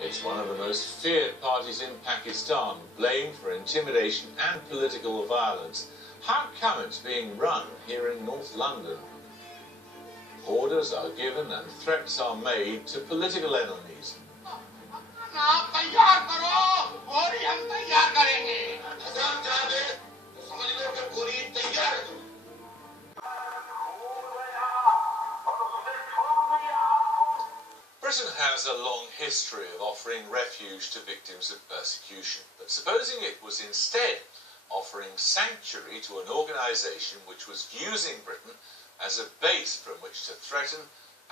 It's one of the most feared parties in Pakistan, blamed for intimidation and political violence. How come it's being run here in North London? Orders are given and threats are made to political enemies. Britain has a long history of offering refuge to victims of persecution, but supposing it was instead offering sanctuary to an organisation which was using Britain as a base from which to threaten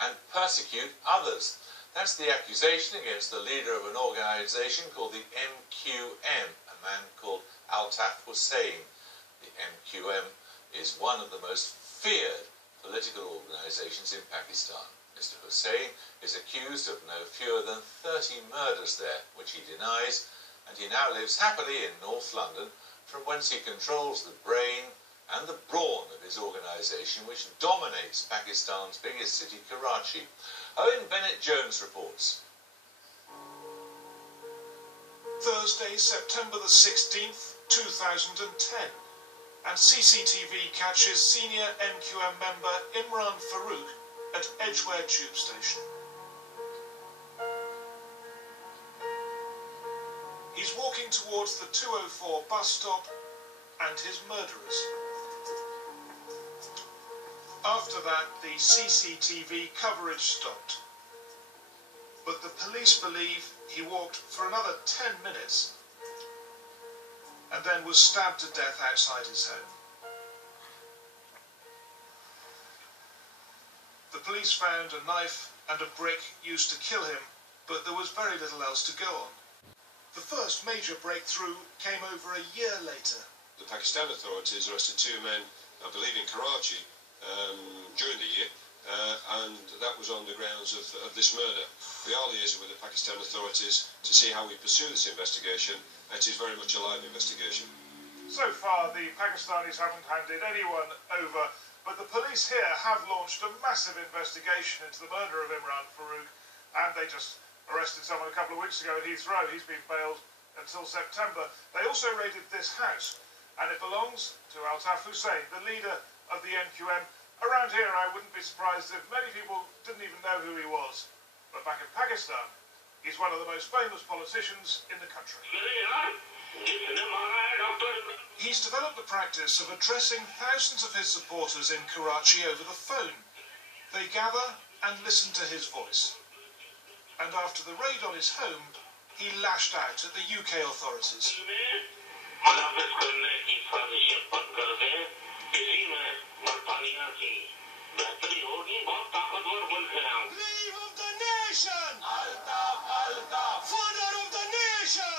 and persecute others. That's the accusation against the leader of an organisation called the MQM, a man called Altaf Hussain. The MQM is one of the most feared political organisations in Pakistan. Mr. Hussain is accused of no fewer than 30 murders there, which he denies, and he now lives happily in North London, from whence he controls the brain and the brawn of his organisation, which dominates Pakistan's biggest city, Karachi. Owen Bennett-Jones reports. Thursday, September the 16th, 2010, and CCTV catches senior MQM member Imran Farooq at Edgware Tube Station. He's walking towards the 204 bus stop and his murderers. After that, the CCTV coverage stopped. But the police believe he walked for another 10 minutes and then was stabbed to death outside his home. The police found a knife and a brick used to kill him, but there was very little else to go on. The first major breakthrough came over a year later. The Pakistan authorities arrested two men, I believe in Karachi, during the year, and that was on the grounds of this murder. We are liaising with the Pakistan authorities to see how we pursue this investigation. It is very much a live investigation. So far, the Pakistanis haven't handed anyone over, but the police here have launched a massive investigation into the murder of Imran Farooq, and they just arrested someone a couple of weeks ago at Heathrow. He's been bailed until September. They also raided this house, and it belongs to Altaf Hussain, the leader of the MQM. Around here, I wouldn't be surprised if many people didn't even know who he was. But back in Pakistan, he's one of the most famous politicians in the country. He's developed the practice of addressing thousands of his supporters in Karachi over the phone. They gather and listen to his voice. And after the raid on his home, he lashed out at the UK authorities.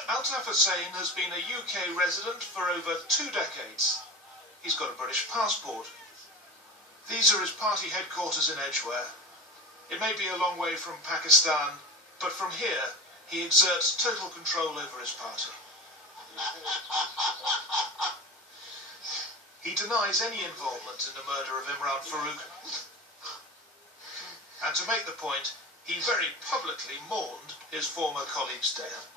Altaf Hussain has been a UK resident for over 2 decades. He's got a British passport. These are his party headquarters in Edgware. It may be a long way from Pakistan, but from here he exerts total control over his party. He denies any involvement in the murder of Imran Farooq. And to make the point, he very publicly mourned his former colleague's death.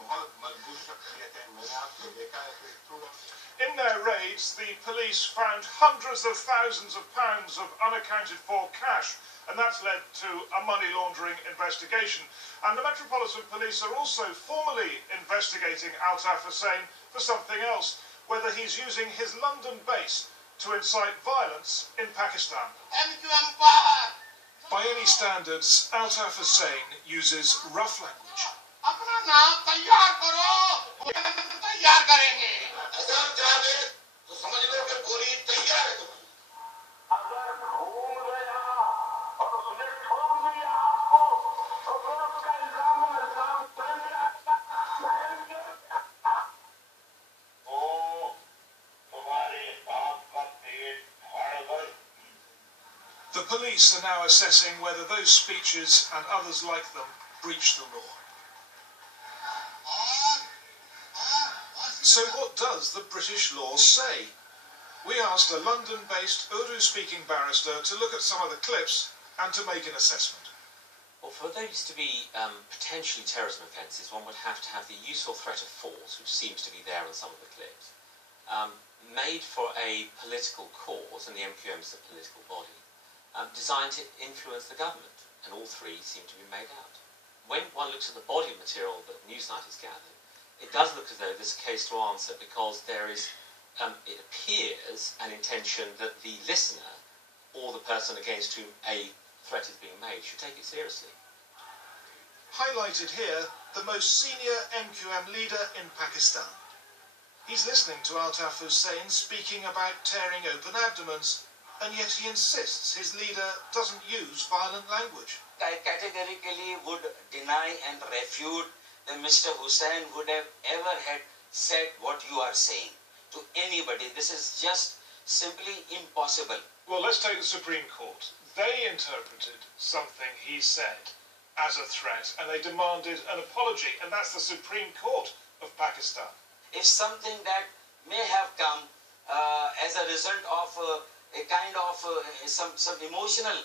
In their raids, the police found hundreds of thousands of pounds of unaccounted for cash, and that's led to a money laundering investigation. And the Metropolitan Police are also formally investigating Altaf Hussain for something else, whether he's using his London base to incite violence in Pakistan. By any standards, Altaf Hussain uses rough language. The police are now assessing whether those speeches and others like them breach the law. So what does the British law say? We asked a London-based Urdu-speaking barrister to look at some of the clips and to make an assessment. Well, for those to be potentially terrorism offences, one would have to have the useful threat of force, which seems to be there in some of the clips, made for a political cause, and the MQM is a political body, designed to influence the government, and all three seem to be made out. When one looks at the body of material that Newsnight has gathered, it does look as though there's a case to answer, because there is, it appears, an intention that the listener, or the person against whom a threat is being made, should take it seriously. Highlighted here, the most senior MQM leader in Pakistan. He's listening to Altaf Hussain speaking about tearing open abdomens, and yet he insists his leader doesn't use violent language. I categorically would deny and refute that Mr. Hussain would have ever had said what you are saying to anybody. This is just simply impossible. Well, let's take the Supreme Court. They interpreted something he said as a threat, and they demanded an apology, and that's the Supreme Court of Pakistan. If something that may have come as a result of a kind of some emotional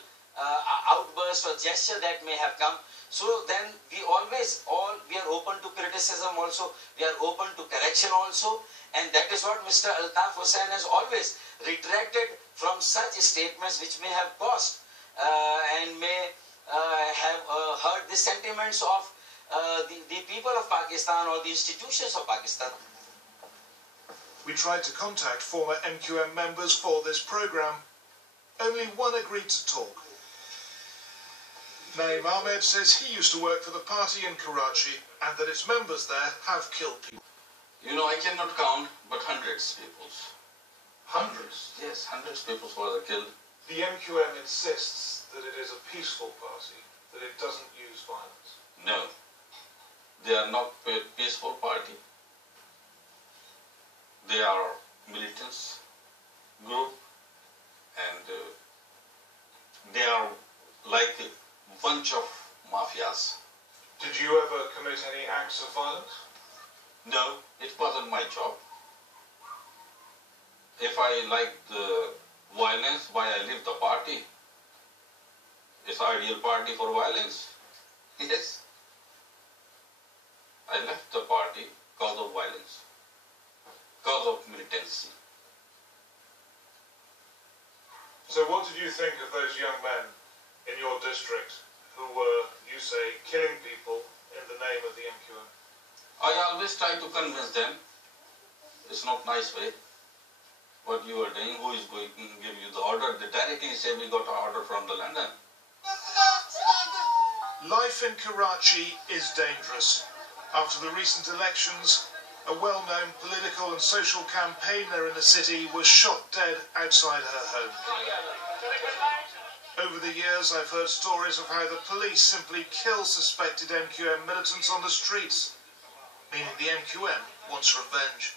outburst or gesture that may have come, so then we are open to criticism also, we are open to correction also, and that is what Mr. Altaf Hussain has always retracted from such statements which may have caused and may have hurt the sentiments of the people of Pakistan or the institutions of Pakistan. We tried to contact former MQM members for this programme. Only one agreed to talk. Naeem Ahmed says he used to work for the party in Karachi and that its members there have killed people. You know, I cannot count, but hundreds of people. Hundreds? Yes, hundreds of people were killed. The MQM insists that it is a peaceful party, that it doesn't use violence. No, they are not a peaceful party. They are militants group, and they are like a bunch of mafias. Did you ever commit any acts of violence? No, it wasn't my job. If I like the violence, why I leave the party? It's an ideal party for violence. Yes. I left the party because of violence, because of militancy. So what did you think of those young men in your district who were, you say, killing people in the name of the MQM? I always try to convince them. It's not nice way. What you are doing, who is going to give you the order? They directly say we got an order from the London. Life in Karachi is dangerous. After the recent elections, a well-known political and social campaigner in the city was shot dead outside her home. Over the years, I've heard stories of how the police simply kill suspected MQM militants on the streets, meaning the MQM wants revenge.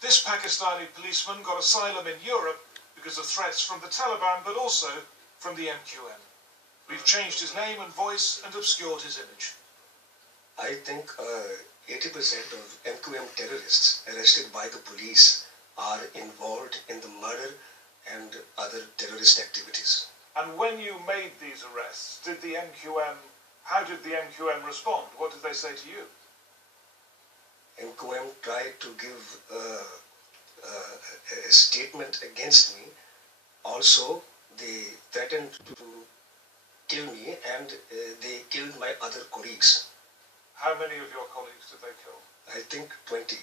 This Pakistani policeman got asylum in Europe because of threats from the Taliban, but also from the MQM. We've changed his name and voice and obscured his image. I think 80% of MQM terrorists arrested by the police are involved in the murder and other terrorist activities. And when you made these arrests, how did the MQM respond? What did they say to you? MQM tried to give a statement against me. Also, they threatened to kill me, and they killed my other colleagues. How many of your colleagues did they kill? I think 20.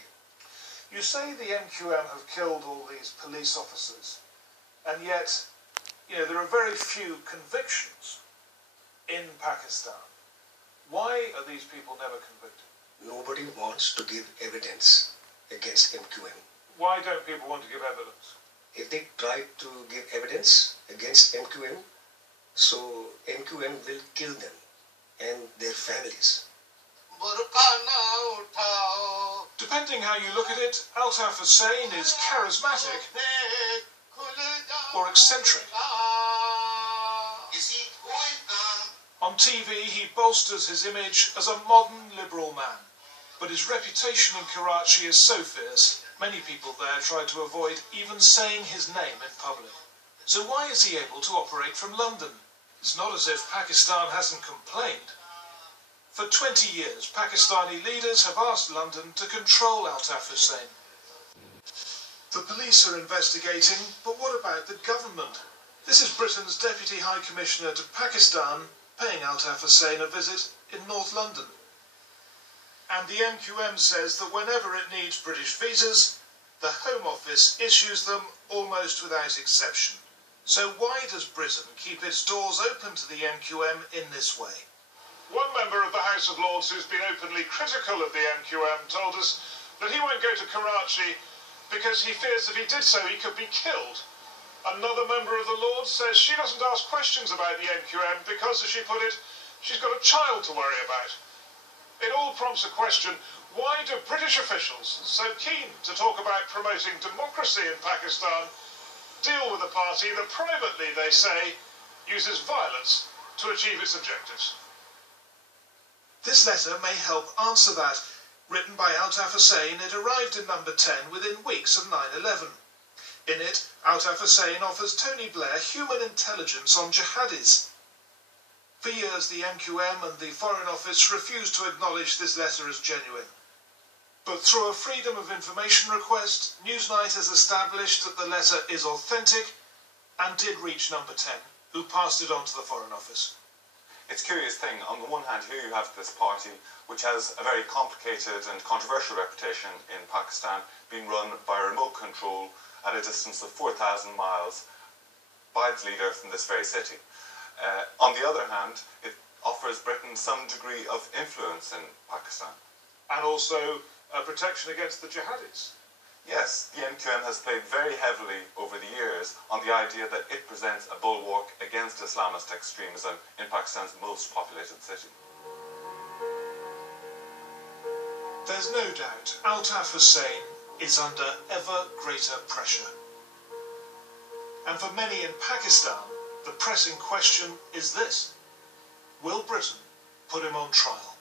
You say the MQM have killed all these police officers, and yet, there are very few convictions in Pakistan. Why are these people never convicted? Nobody wants to give evidence against MQM. Why don't people want to give evidence? If they try to give evidence against MQM, so MQM will kill them and their families. Depending how you look at it, Altaf Hussain is charismatic or eccentric. On TV, he bolsters his image as a modern liberal man. But his reputation in Karachi is so fierce, many people there try to avoid even saying his name in public. So why is he able to operate from London? It's not as if Pakistan hasn't complained. For 20 years, Pakistani leaders have asked London to control Altaf Hussain. The police are investigating, but what about the government? This is Britain's Deputy High Commissioner to Pakistan paying Altaf Hussain a visit in North London. And the MQM says that whenever it needs British visas, the Home Office issues them almost without exception. So why does Britain keep its doors open to the MQM in this way? One member of the House of Lords who's been openly critical of the MQM told us that he won't go to Karachi because he fears if he did so he could be killed. Another member of the Lords says she doesn't ask questions about the MQM because, as she put it, she's got a child to worry about. It all prompts a question: why do British officials, so keen to talk about promoting democracy in Pakistan, deal with a party that privately, they say, uses violence to achieve its objectives? This letter may help answer that. Written by Altaf Hussain, it arrived in number 10 within weeks of 9/11. In it, Altaf Hussain offers Tony Blair human intelligence on jihadis. For years, the MQM and the Foreign Office refused to acknowledge this letter as genuine. But through a Freedom of Information request, Newsnight has established that the letter is authentic and did reach number 10, who passed it on to the Foreign Office. It's a curious thing. On the one hand, here you have this party, which has a very complicated and controversial reputation in Pakistan, being run by remote control at a distance of 4,000 miles by its leader from this very city. On the other hand, it offers Britain some degree of influence in Pakistan. And also protection against the jihadis. Yes, the MQM has played very heavily over the years on the idea that it presents a bulwark against Islamist extremism in Pakistan's most populated city. There's no doubt Altaf Hussain is under ever greater pressure. And for many in Pakistan, the pressing question is this: will Britain put him on trial?